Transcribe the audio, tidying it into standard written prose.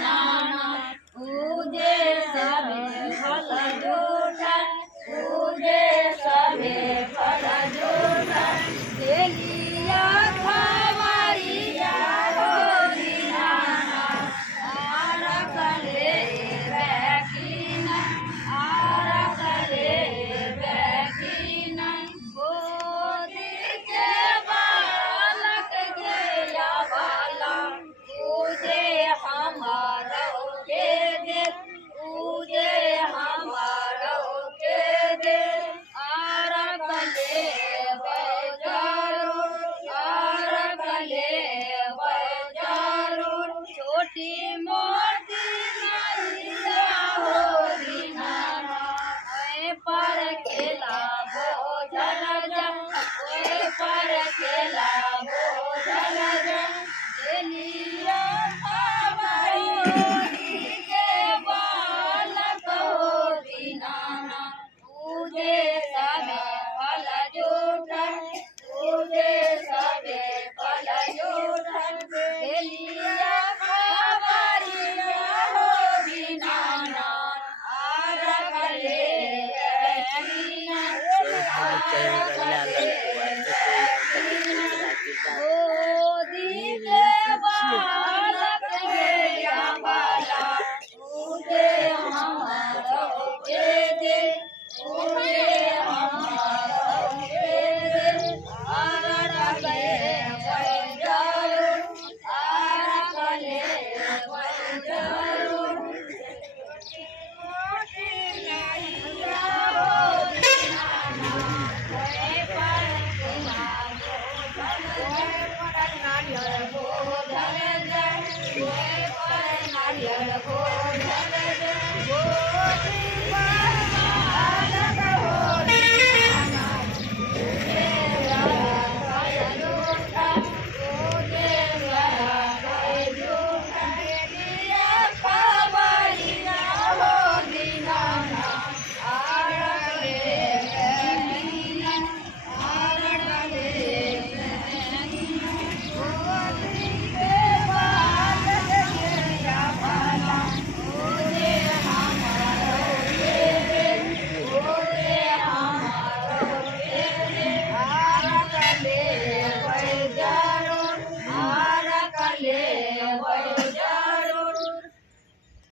दीनानाथ पूजे सभे फल जूठा पूजे सभे फल जूठा देलिया खबरिया हो दीनानाथ आरक ले बैकीन आरक ले बैकीन गोदी के बालक गया बाला पूजे हमारो के दे पूजे हमारो के दे आरक ले जरूर छोटी मोटी नैया हो दीनानाथ पर खेला बोझल जा पर खेला बोझल जा देलिया खबरिया